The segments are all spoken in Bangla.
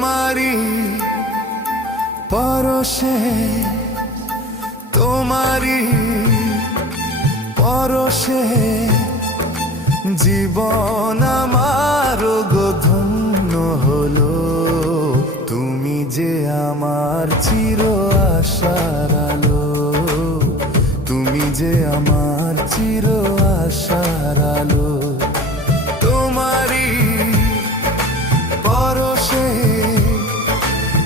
তোমারই পরশে তোমারই পরশে জীবন আমার গো ধন্য হলো। তুমি যে আমার চির আশার আলো, তুমি যে আমার চির আশার আলো।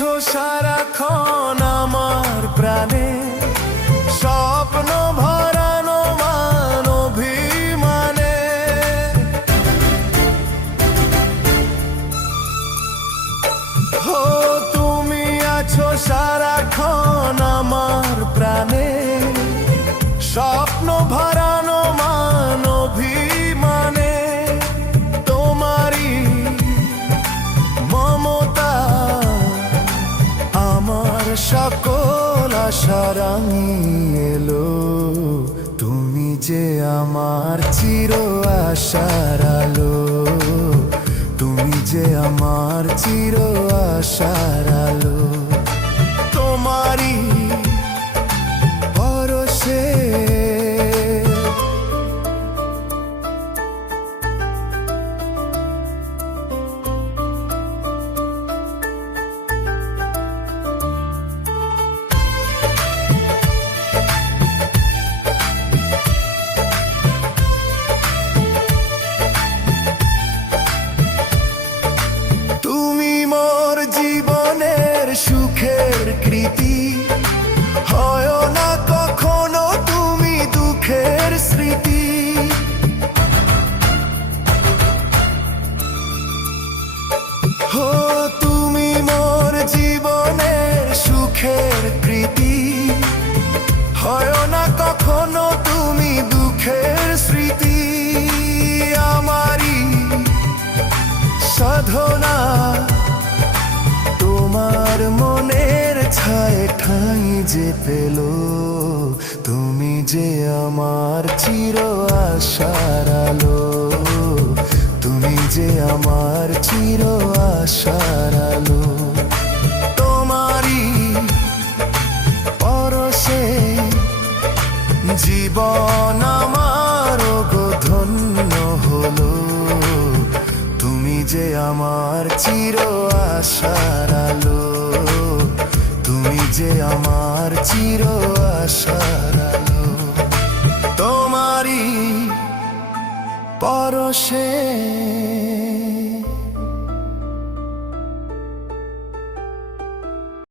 আছো সারাক্ষণ। সকল আশা রাঙিয়ে এলো। তুমি যে আমার চির আশার আলো। তুমি যে আমার চির আশার আলো। ছায় ঠাঁই যে পেল? তুমি যে আমার চির আশার আলো। তুমি যে আমার চির আশার আলো। তোমারই পরশে জীবন আমার ধন্য হলো। তুমি যে আমার চির আশার আলো। যে আমার চির আশার আলো তোমারই পরশে।